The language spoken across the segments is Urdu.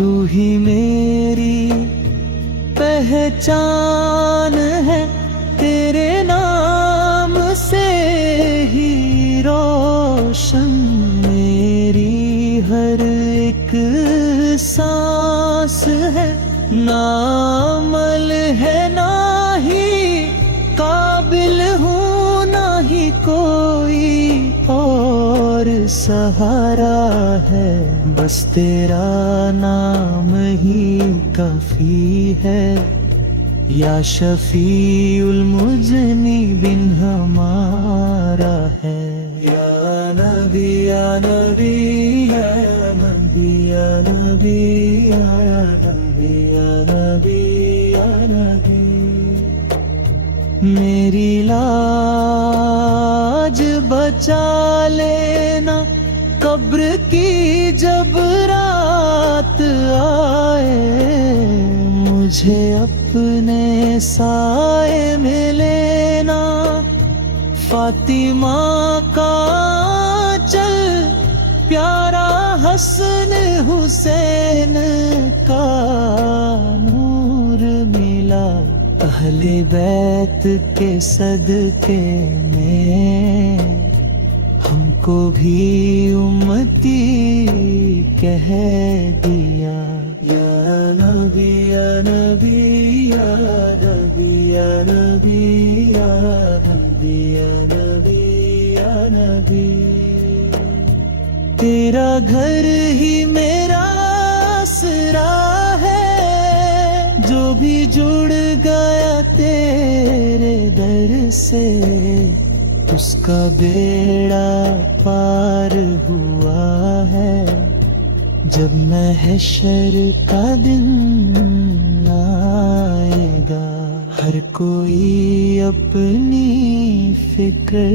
تو ہی میری پہچان ہے، تیرے نام سے ہی روشن میری ہر ایک سانس ہے، نہ عمل ہے نہ ہی قابل ہوں، نہ ہی کوئی اور سہارا ہے، بس تیرا نام ہی کافی ہے، یا شفیع المذنبین ہمارا ہے۔ یا نبی یا نبی یا نبی یا نبی یا نبی یا نبی یا نبی، میری لاج بچا لینا قبر کی جب رات آئے، مجھے اپنے سائے میں لینا، فاطمہ کا چل پیارا حسن حسین کا نور ملا، اہل بیت کے صدقے میں ہم کو بھی امتی کہہ دیا۔ یا نبی یا نبی یا نبی یا نبی یا نبی یا نبی یا نبی، تیرا گھر ہی میرا آسرا ہے، جو بھی جڑ گیا تیرے در سے اس کا بیڑا پار ہوا ہے، جب محشر کا دن آئے گا، ہر کوئی اپنی فکر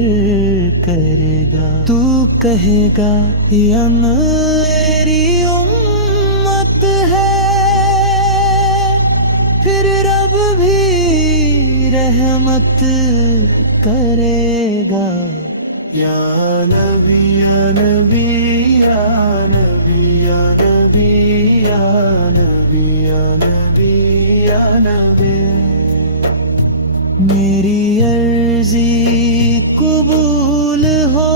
کرے گا، تو کہے گا یہ میری امت ہے، پھر رب بھی رحمت کرے گا۔ یا نبی یا نبی یا نبی یا نبی یا نبی یا نبی یا نبی، میری عرضی قبول ہو،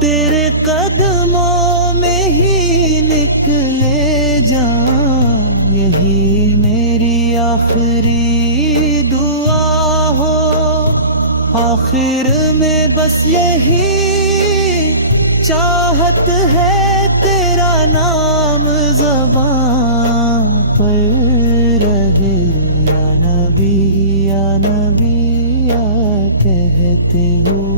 تیرے قدموں میں ہی نکلے جاؤں، یہی میری آخری دعا ہو، آخر میں بس یہی چاہت ہے، تیرا نام زباں پر رہے، یا نبی یا نبی یا کہتے ہو۔